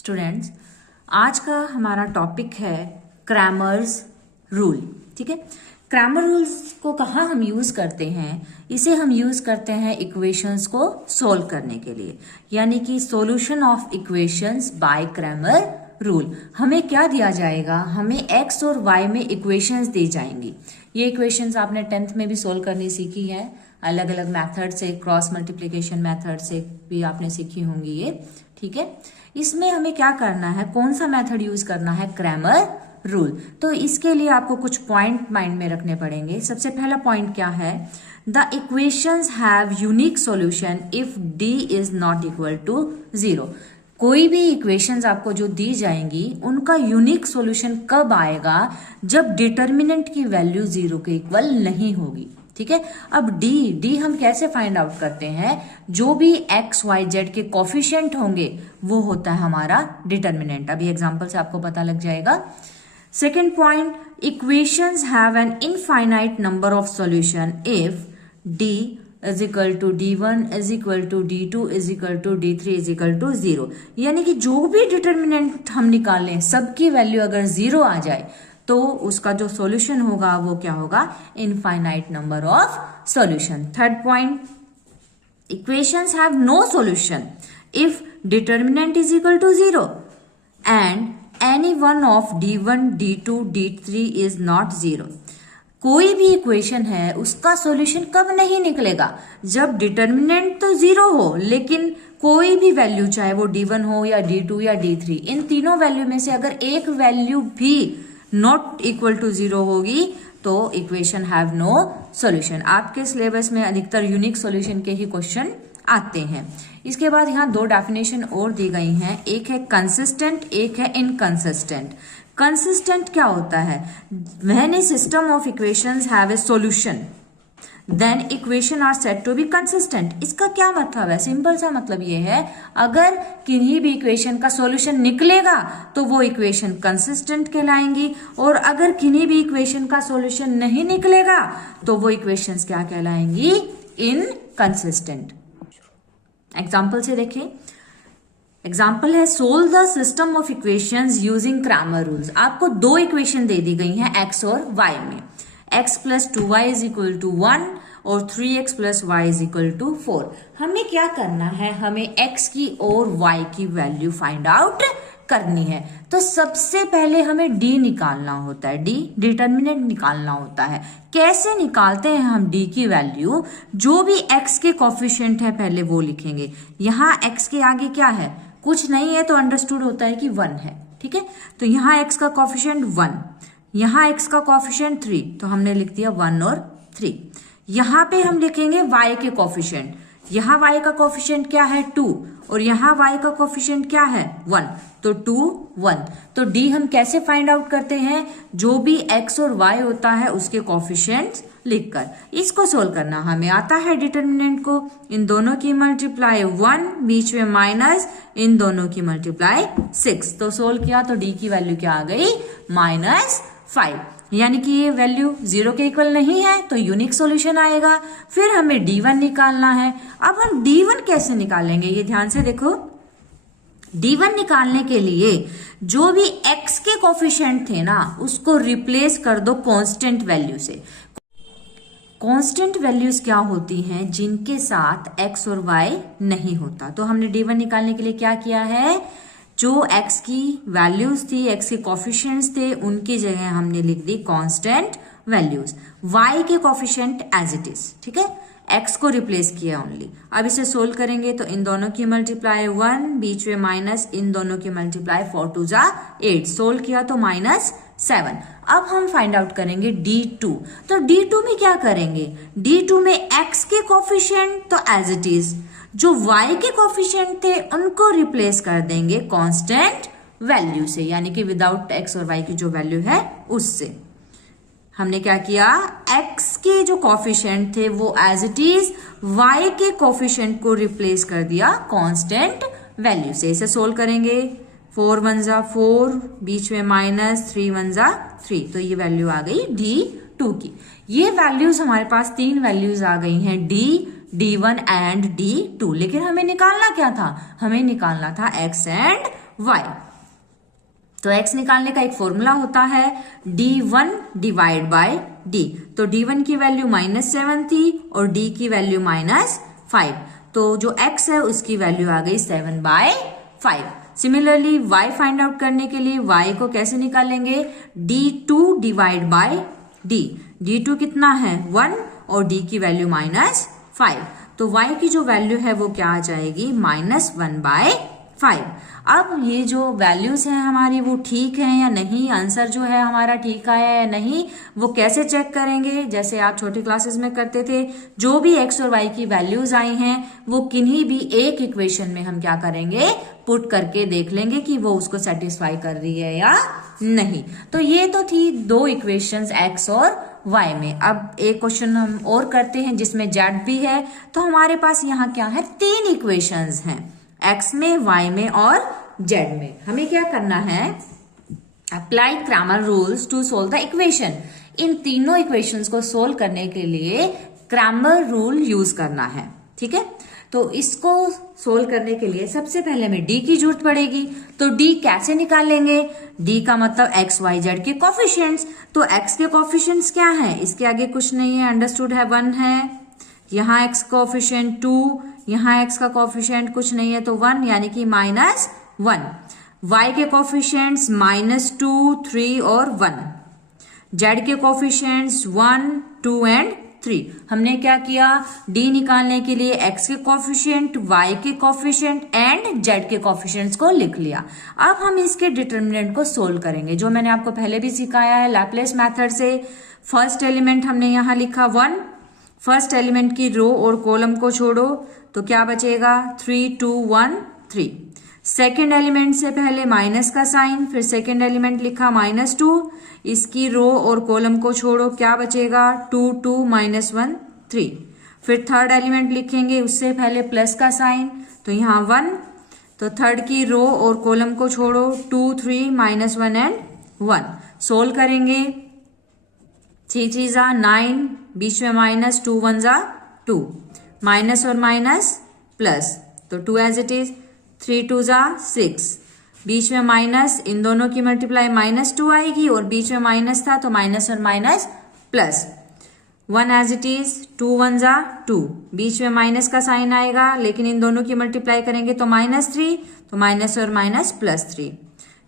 Students, आज का हमारा टॉपिक है क्रैमर्स रूल। ठीक है, क्रैमर रूल्स को कहाँ हम यूज करते हैं? इसे हम यूज करते हैं इक्वेशंस को सोल्व करने के लिए, यानी कि solution of equations bye Cramer rule. हमें क्या दिया जाएगा? हमें एक्स और वाई में इक्वेशंस दी जाएंगी। ये इक्वेशंस आपने 10th में भी सोल्व करनी सीखी है, अलग अलग मेथड से, क्रॉस मल्टीप्लिकेशन मेथड से भी आपने सीखी होंगी ये। ठीक है, इसमें हमें क्या करना है, कौन सा मेथड यूज करना है? Cramer rule. तो इसके लिए आपको कुछ पॉइंट माइंड में रखने पड़ेंगे। सबसे पहला पॉइंट क्या है? The equations have unique solution if D is not equal to 0। कोई भी इक्वेशंस आपको जो दी जाएंगी उनका यूनिक सॉल्यूशन कब आएगा? जब डिटर्मिनेंट की वैल्यू 0 के इक्वल नहीं होगी। ठीक है, अब डी हम कैसे फाइंड आउट करते हैं? जो भी एक्स वाई जेड के कोफिशिएंट होंगे वो होता है हमारा डिटर्मिनेंट। अभी एग्जांपल से आपको पता लग जाएगा। Second point, equations have an infinite number of solution if D is equal to D1 is equal to D2 is equal to D3 is equal to 0। यानी कि जो भी डिटर्मिनेंट हम निकालें सबकी वैल्यू अगर 0 आ जाए तो उसका जो सॉल्यूशन होगा वो क्या होगा? Infinite number of solution. Third point, equations have no solution if determinant is equal to 0 and any one of D1 D2 D3 is not 0। कोई भी इक्वेशन है उसका सॉल्यूशन कब नहीं निकलेगा? जब डिटर्मिनेंट तो 0 हो लेकिन कोई भी वैल्यू, चाहे वो D1 हो या D2 या D3, इन तीनों वैल्यू में से अगर एक वैल्यू भी नॉट इक्वल टू 0 होगी तो इक्वेशन हैव नो सॉल्यूशन। आपके सिलेबस में अधिकतर यूनिक सॉल्यूशन के ही क्वेश्चन आते हैं। इसके बाद यहाँ दो डेफिनेशन और दी गई हैं, एक है कंसिस्टेंट, एक है इनकंसिस्टेंट। कंसिस्टेंट क्या होता है? When a system of equations have a solution then equation are said to be consistent. इसका क्या मतलब है? सिंपल सा मतलब ये है, अगर किन्हीं भी इक्वेशन का सॉल्यूशन निकलेगा तो वो इक्वेशन कंसिस्टेंट कहलाएंगी, और अगर किन्हीं भी इक्वेशन का सॉल्यूशन नहीं निकलेगा तो वो इक्वेशंस क्या कहलाएंगी? इनकंसिस्टेंट। एग्जाम्पल से देखें। एग्जाम्पल है, solve the system of equations using Cramer rules. आपको दो इक्वेशन दे दी गई हैं एक्स और वाई में। x plus 2y is equal to 1 और 3x plus y is equal to 4। हमें क्या करना है? हमें x की और y की वैल्यू फाइंड आउट करनी है। तो सबसे पहले हमें d निकालना होता है, d डिटर्मिनेंट निकालना होता है। कैसे निकालते हैं हम d की वैल्यू? जो भी x के कोफिशिएंट है पहले वो लिखेंगे। यहाँ x के आगे क्या है? कुछ नहीं है तो अंडरस्टूड होता है कि 1 है। ठीक है, तो यहाँ x का कोफिशिएंट 1, यहाँ x का कोफिशिएंट 3, तो हमने लिख दिया 1 और 3। यहाँ पे हम लिखेंगे y के कोफिशिएंट। यहाँ y का कोफिशिएंट क्या है? 2, और यहाँ y का कोफिशिएंट क्या है? 1, तो 2 1। तो d हम कैसे फाइंड आउट करते हैं? जो भी x और y होता है उसके कोफिशिएंट्स लिखकर। इसको सोल्व करना हमें आता है डिटर्मिनेंट को, इन दोनों की मल्टीप्लाई 1, बीच में माइनस, इन दोनों की मल्टीप्लाई 6। तो सोल्व किया तो d की वैल्यू क्या आ गई? -5। यानी कि ये वैल्यू 0 के इक्वल नहीं है तो यूनिक सॉल्यूशन आएगा। फिर हमें D1 निकालना है। अब हम D1 कैसे निकालेंगे? ये ध्यान से देखो। D1 निकालने के लिए जो भी x के कोफिशिएंट थे ना उसको रिप्लेस कर दो कांस्टेंट वैल्यू से। कांस्टेंट वैल्यूज क्या होती हैं? जिनके साथ x और y नहीं होता। तो हमने D1 निकालने के लिए क्या किया है? जो x की वैल्यूज थी, x के कोफिशिएंट्स थे, उनकी जगह हमने लिख दी कांस्टेंट वैल्यूज। y के कोफिशिएंट एज इट इज। ठीक है, x को रिप्लेस किया ओनली। अब इसे सोल्व करेंगे तो इन दोनों की मल्टीप्लाई 1, बीच में माइनस, इन दोनों की मल्टीप्लाई 4 2 जा 8। सोल्व किया तो -7। अब हम फाइंड आउट करेंगे D2। तो D2 में क्या करेंगे? D2 में x के कोफिशिएंट तो एज इट इज, जो y के कोफिशिएंट थे उनको रिप्लेस कर देंगे कांस्टेंट वैल्यू से, यानी कि विदाउट x और y की जो वैल्यू है उससे। हमने क्या किया? x के जो कोफिशिएंट थे वो एज इट इज y के कोफिशिएंट को रिप्लेस कर दिया कांस्टेंट वैल्यू से। इसे सोल्व करेंगे, 4 1 जा 4, बीच में माइनस, 3 1 जा 3, तो ये वैल्यू आ गई D2 की। ये वैल्यूज हमारे पास 3 वैल्यूज आ गई हैं, D1 एंड D2। लेकिन हमें निकालना क्या था? हमें निकालना था x एंड y। तो x निकालने का एक फॉर्मूला होता है d1 डिवाइड बाय d। तो d1 की वैल्यू -7 थी और d की वैल्यू -5, तो जो x है उसकी वैल्यू आ गई 7/5। सिमिलरली y फाइंड आउट करने के लिए y को कैसे निकालेंगे, d2 divide by d। d2 कितना है 1 और d की वैल्यू -5, तो y की जो वैल्यू है वो क्या आ जाएगी -1/5। अब ये जो वैल्यूज हैं हमारी वो ठीक है या नहीं, आंसर जो है हमारा ठीक आया है या नहीं, वो कैसे चेक करेंगे, जैसे आप छोटी क्लासेस में करते थे। जो भी x और y की वैल्यूज आई हैं वो किन्हीं भी एक इक्वेशन में हम क्या करेंगे, पुट करके देख लेंगे कि वो उसको सेटिस्फाई कर रही है या नहीं। तो ये तो थी दो इक्वेशंस x और y में। अब एक क्वेश्चन हम और करते हैं जिसमें z भी है। तो हमारे पास यहाँ क्या है, 3 इक्वेशंस हैं, x में, y में और z में। हमें क्या करना है, apply Cramer's rules to solve the equation. इन तीनों इक्वेशंस को सोल्व करने के लिए क्रैमर रूल यूज करना है, ठीक है। तो इसको सोल्व करने के लिए सबसे पहले हमें d की जरूरत पड़ेगी। तो d कैसे निकालेंगे, d का मतलब x y z के कोफिशिएंट्स। तो x के कोफिशिएंट्स क्या है, इसके आगे कुछ नहीं है, अंडरस्टूड है, 1 है। यहाँ x कोफिशिएंट 2, यहाँ x का कोफिशिएंट कुछ नहीं है तो 1, यानी कि -1। y के कोफिशिएंट्स -2, 3 और 1। z के कोफिशिएंट्स 1, 2 एंड 3। हमने क्या किया, d निकालने के लिए x के कोफिशिएंट, y के कोफिशिएंट एंड z के कोफिशिएंट्स को लिख लिया। अब हम इसके डिटर्मिनेंट को सोल्व करेंगे, जो मैंने आपको पहले भी सिखाया है लैपलेस मेथड से। फर्स्ट एलिमेंट हमने यहाँ लिखा 1, फर्स्ट एलिमेंट की रो और कॉलम को छोड़ो तो क्या बचेगा 3, 2, 1, 3। सेकेंड एलिमेंट से पहले माइनस का साइन, फिर सेकेंड एलिमेंट लिखा -2, इसकी रो और कॉलम को छोड़ो, क्या बचेगा 2, 2, -1, 3। फिर थर्ड एलिमेंट लिखेंगे, उससे पहले प्लस का साइन, तो यहाँ 1, तो थर्ड की रो और कॉलम को छोड़ो, 2, 3, -1 एंड 1। सोल्व करेंगे, 3 3 जा 9, बीच में माइनस, 2 1 जा 2, माइनस और माइनस प्लस, तो 2 एज इट इज, 3 2 जा 6, बीच में माइनस, इन दोनों की मल्टीप्लाई -2 आएगी और बीच में माइनस था तो माइनस और minus plus, 1 as it is, 2 1 जा 2, बीच में माइनस का साइन आएगा लेकिन इन दोनों की मल्टीप्लाई करेंगे तो -3, तो माइनस और माइनस +3।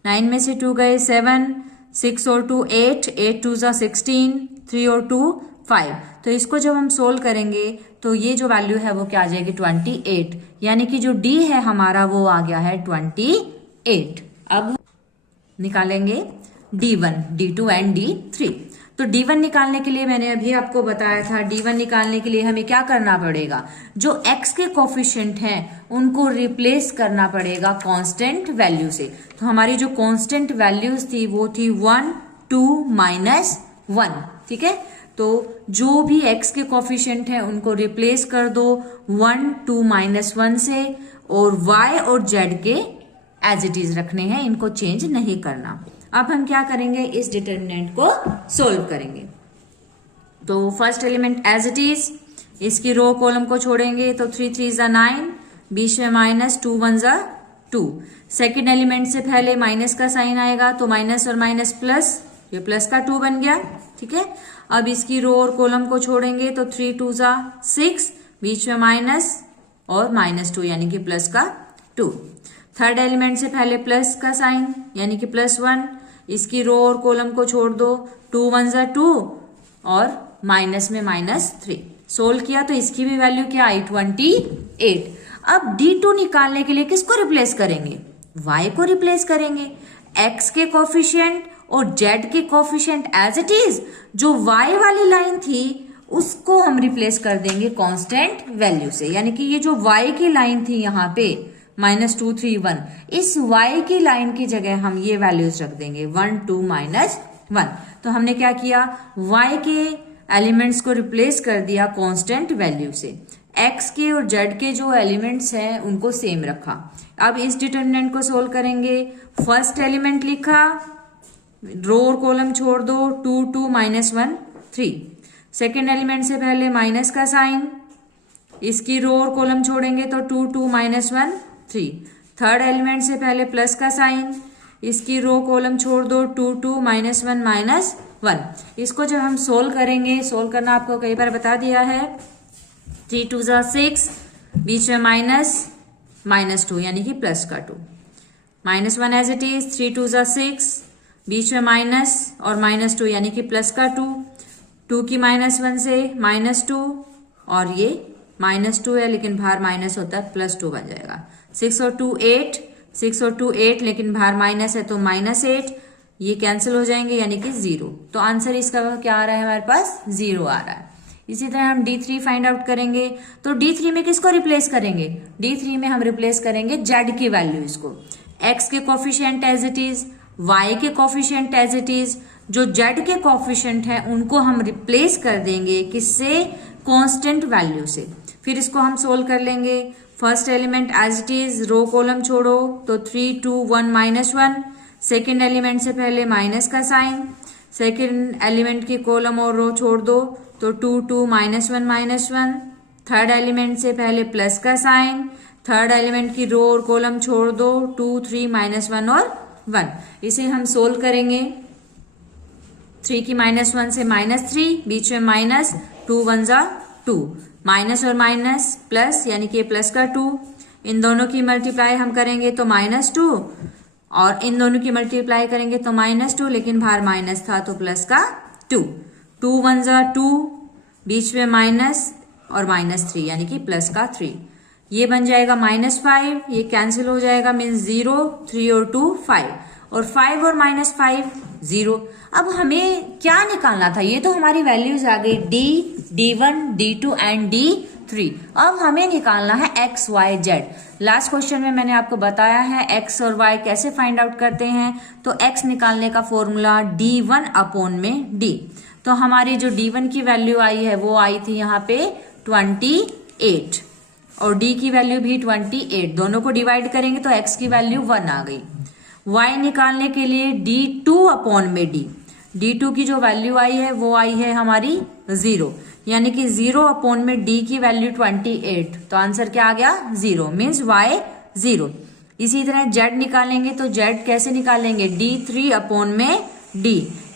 9 में से 2 गए 7, 6 और 2 8, 8 2 जा 16, 3 और 2 5। तो इसको जब हम सोल्व करेंगे तो ये जो वैल्यू है वो क्या आ जाएगी 28, यानी कि जो d है हमारा वो आ गया है 28। अब निकालेंगे d1, d2 एंड d3। तो d1 निकालने के लिए मैंने अभी आपको बताया था, d1 निकालने के लिए हमें क्या करना पड़ेगा, जो x के कोफिशिएंट हैं उनको रिप्लेस करना पड़ेगा कांस्टेंट वैल्यू से। तो हमारी जो कांस्टेंट वैल्यूज थी वो थी 1, 2, -1, ठीक है। तो जो भी x के कोफिशिएंट हैं उनको रिप्लेस कर दो 1, 2, -1 से, और y और z के एज इट इज रखने हैं, इनको चेंज नहीं करना। अब हम क्या करेंगे, इस डिटर्मिनेंट को सोल्व करेंगे। तो first element as it is, इसकी रो कॉलम को छोड़ेंगे तो 3 3 जा 9, बीच में माइनस, 2 1 जा 2। सेकेंड एलिमेंट से पहले माइनस का साइन आएगा तो माइनस और माइनस प्लस, ये प्लस का 2 बन गया, ठीक है। अब इसकी रो और कॉलम को छोड़ेंगे तो 3 2 जा 6, बीच में माइनस और -2 यानी कि प्लस का 2। थर्ड एलिमेंट से पहले प्लस का साइन यानी कि +1, इसकी रो और कॉलम को छोड़ दो, 2 1 जा 2 और माइनस में -3। सोल्व किया तो इसकी भी वैल्यू क्या आई 28। अब d2 निकालने के लिए किसको रिप्लेस करेंगे, y को रिप्लेस करेंगे। x के कोफिशिएंट और z के कोफिशिएंट एज इट इज, जो y वाली लाइन थी उसको हम रिप्लेस कर देंगे कांस्टेंट वैल्यू से, यानी कि ये जो y की लाइन थी यहाँ पे -2 3 1, इस y की लाइन की जगह हम ये वैल्यूज रख देंगे 1 2 -1। तो हमने क्या किया, y के एलिमेंट्स को रिप्लेस कर दिया कांस्टेंट वैल्यू से, x के और z के जो एलिमेंट्स हैं उनको सेम रखा। अब इस डिटर्मिनेंट को सोल्व करेंगे। फर्स्ट एलिमेंट लिखा, रो और कॉलम छोड़ दो, 2 2 -1 3। सेकेंड एलिमेंट से पहले माइनस का साइन, इसकी रो और कॉलम छोड़ेंगे तो 2 2 -1 3। थर्ड एलिमेंट से पहले प्लस का साइन, इसकी रो कॉलम छोड़ दो, 2 2 -1 -1। इसको जब हम सोल्व करेंगे, सोल्व करना आपको कई बार बता दिया है। 3 2 6, बीच में -2 यानी कि प्लस का 2, -1 एज इट इज, 3 2 6, बीच में माइनस और -2 यानी कि प्लस का 2, 2 की -1 से -2 और ये -2 है लेकिन बाहर माइनस होता है, +2 बन जाएगा। 6 और 2 8, 6 और 2 8 लेकिन बाहर माइनस है तो -8, ये कैंसिल हो जाएंगे यानी कि 0। तो आंसर इसका क्या आ रहा है हमारे पास? 0 आ रहा है। इसी तरह हम D3 फाइंड आउट करेंगे। तो D3 में किसको रिप्लेस करेंगे? D3 में हम रिप्लेस करेंगे Z की वैल्यू, इसको X के coefficient as it is, Y के कोफिशिएंट एज इट इज, जो Z के कोफिशिएंट है उनको हम रिप्लेस कर देंगे किससे? कांस्टेंट वैल्यू से। फिर इसको हम सोल्व कर लेंगे। First element as it is, row column छोड़ो तो 3 2 1 -1। सेकेंड एलिमेंट से पहले माइनस का साइन, सेकेंड एलिमेंट की कॉलम और रो छोड़ दो तो 2 2 -1 -1। थर्ड एलिमेंट से पहले प्लस का साइन, थर्ड एलिमेंट की रो और कॉलम छोड़ दो, 2 3 -1 और 1। इसे हम सोल्व करेंगे। 3 की -1 से -3, बीच में माइनस, 2 1 2, माइनस और माइनस प्लस यानी कि प्लस का 2। इन दोनों की मल्टीप्लाई हम करेंगे तो -2 और इन दोनों की मल्टीप्लाई करेंगे तो -2, लेकिन बाहर माइनस था तो प्लस का 2। 2 1 2, बीच में माइनस और -3 यानी कि प्लस का 3। ये बन जाएगा -5, ये कैंसिल हो जाएगा, मीन्स 0, 3 और 2 5, और 5 और -5 0। अब हमें क्या निकालना था? ये तो हमारी वैल्यूज आ गई D, D1, D2 and D3। अब हमें निकालना है X, Y, Z। Last question में मैंने आपको बताया है X और Y कैसे फाइंड आउट करते हैं। तो X निकालने का फॉर्मूला D1/D। तो हमारी जो D1 की वैल्यू आई है वो आई थी यहाँ पे 28 और D की वैल्यू भी 28। दोनों को डिवाइड करेंगे तो X की वैल्यू 1 आ गई। Y निकालने के लिए D2/D। D2 की जो वैल्यू आई है वो आई है हमारी 0, यानी कि 0/D की वैल्यू 28। तो आंसर क्या आ गया? 0, मीन्स Y 0। इसी तरह Z निकालेंगे तो Z कैसे निकालेंगे? D3/D,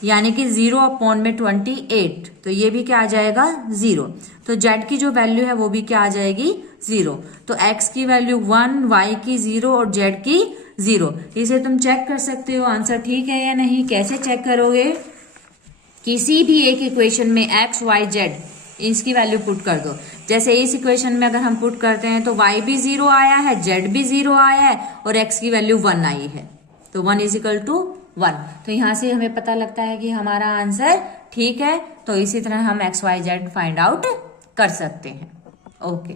यानी कि 0/28। तो ये भी क्या आ जाएगा? 0। तो Z की जो वैल्यू है वो भी क्या आ जाएगी? 0। तो X की वैल्यू 1, Y की 0 और Z की 0। इसे तुम चेक कर सकते हो आंसर ठीक है या नहीं। कैसे चेक करोगे? किसी भी एक इक्वेशन में X, Y, Z इसकी वैल्यू पुट कर दो। जैसे इस इक्वेशन में अगर हम पुट करते हैं तो Y भी 0 आया है, Z भी 0 आया है और X की वैल्यू 1 आई है, तो 1 = 1। तो यहां से हमें पता लगता है कि हमारा आंसर ठीक है। तो इसी तरह हम X, Y, Z find out कर सकते हैं। ओके।